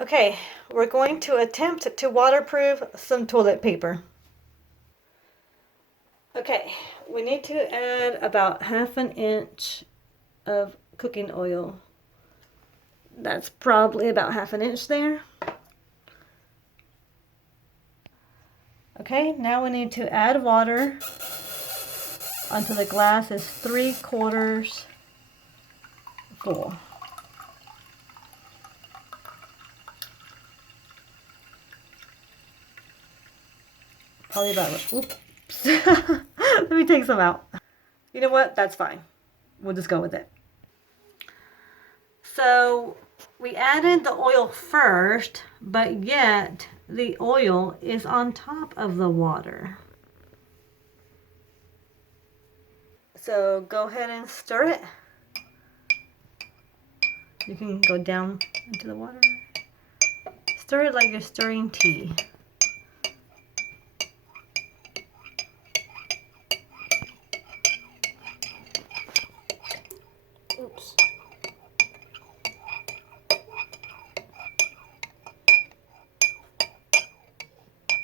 Okay, we're going to attempt to waterproof some toilet paper. Okay, we need to add about 1/2 inch of cooking oil. That's probably about 1/2 inch there. Okay, now we need to add water until the glass is 3/4 full. Probably about, oops. Let me take some out. You know what? That's fine. We'll just go with it. So we added the oil first, but yet the oil is on top of the water. So go ahead and stir it. You can go down into the water. Stir it like you're stirring tea. Oops.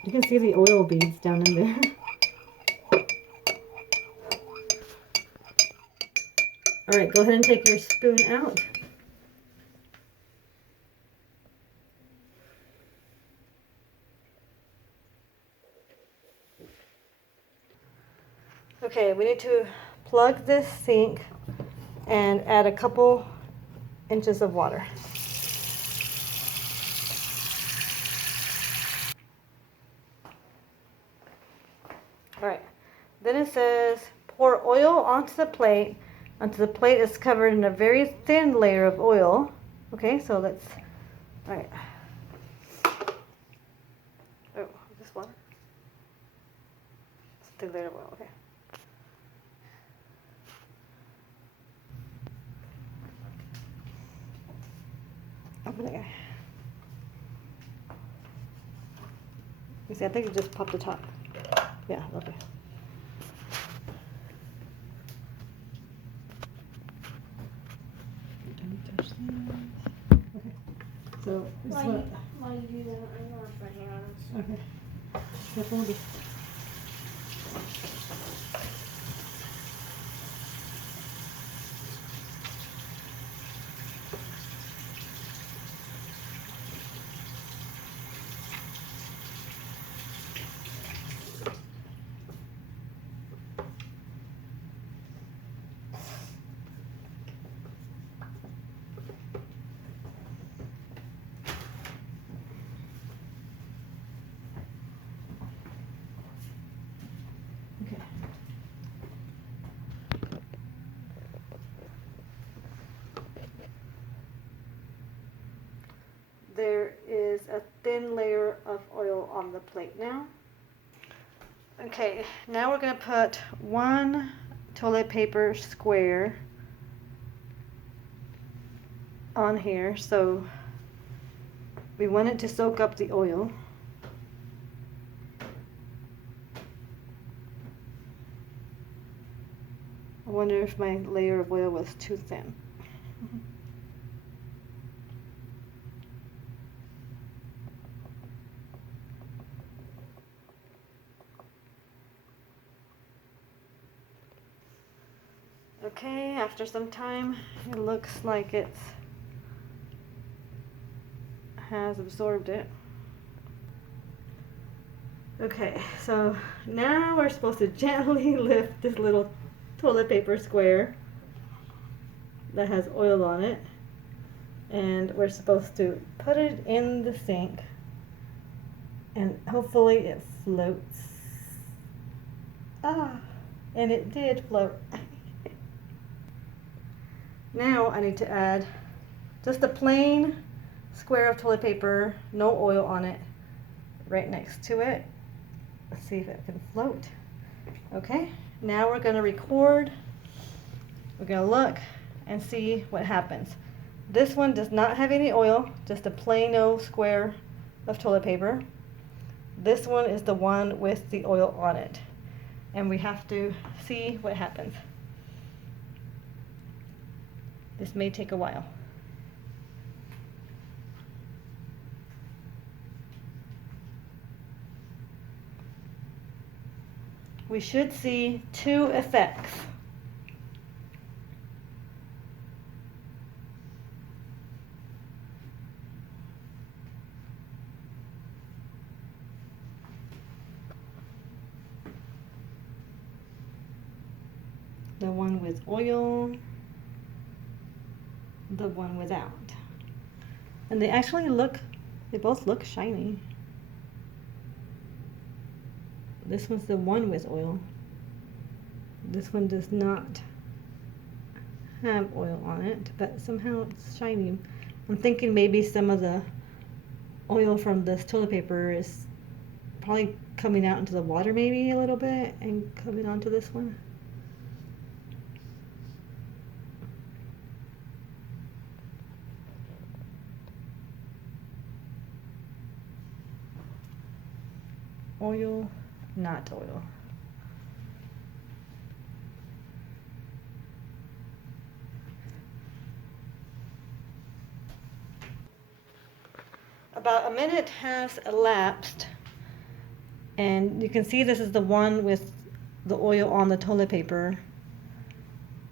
You can see the oil beads down in there. All right, go ahead and take your spoon out. Okay, we need to plug this sink and add a couple inches of water. All right, then it says pour oil onto the plate until the plate is covered in a very thin layer of oil. Okay, so let's, all right. Oh, is this water? It's a thin layer of oil, okay. Open it. You see, I think you just popped the top. Yeah, okay. Okay. So this is what. While you do that, I'm gonna wash my hands. Okay. Careful with this. Okay. There is a thin layer of oil on the plate now. Okay, now we're going to put one toilet paper square on here. So we want it to soak up the oil. I wonder if my layer of oil was too thin. Okay, after some time, it looks like it has absorbed it. Okay, so now we're supposed to gently lift this little toilet paper square that has oil on it, and we're supposed to put it in the sink, and hopefully it floats. Ah, and it did float. Now I need to add just a plain square of toilet paper, no oil on it, right next to it. Let's see if it can float. Okay, now we're going to record. We're going to look and see what happens. This one does not have any oil, just a plain old square of toilet paper. This one is the one with the oil on it. And we have to see what happens. This may take a while. we should see two effects. The one with oil, the one without. And they actually look, they both look shiny. This one's the one with oil. This one does not have oil on it, but somehow it's shiny. I'm thinking maybe some of the oil from this toilet paper is probably coming out into the water maybe a little bit and coming onto this one. Oil, not oil. About a minute has elapsed, and you can see this is the one with the oil on the toilet paper,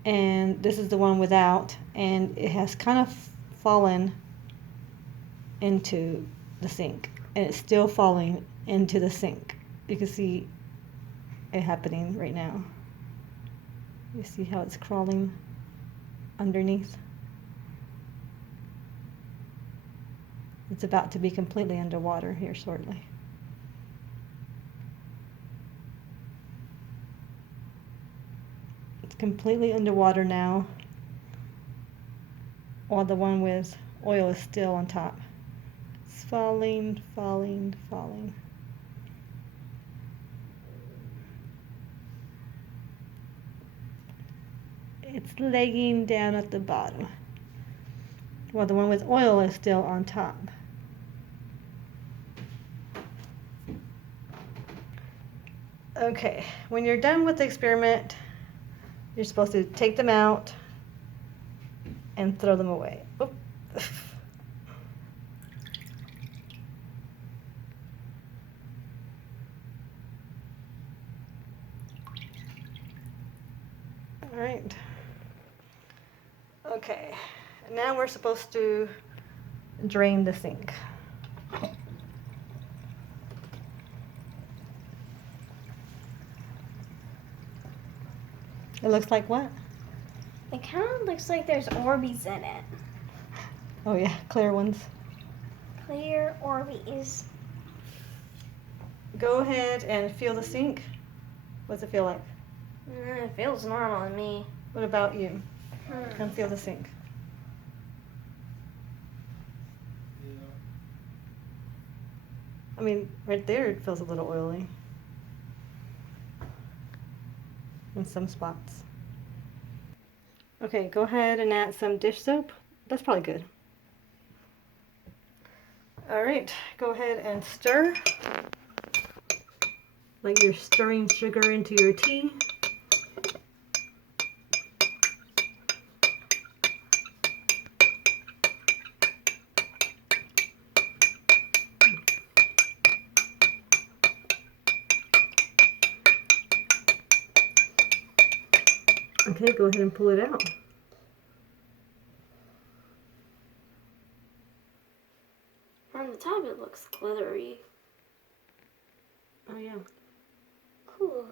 and this is the one without, and it has kind of fallen into the sink, and it's still falling into the sink. You can see it happening right now. You see how it's crawling underneath? It's about to be completely underwater here shortly. It's completely underwater now, while the one with oil is still on top. It's falling, falling, falling. It's lagging down at the bottom, while the one with oil is still on top. Okay, when you're done with the experiment, you're supposed to take them out and throw them away. Oop. All right. Okay, now we're supposed to drain the sink. It looks like what? It kind of looks like there's Orbeez in it. Oh yeah, clear ones. Clear Orbeez. Go ahead and feel the sink. What's it feel like? It feels normal to me. What about you? Come feel the sink. I mean, right there it feels a little oily in some spots. Okay, go ahead and add some dish soap. That's probably good. All right, go ahead and stir like you're stirring sugar into your tea. Okay, go ahead and pull it out. On the top it looks glittery. Oh yeah. Cool.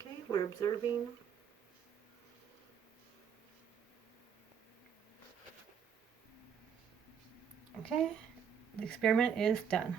Okay, we're observing. Okay, the experiment is done.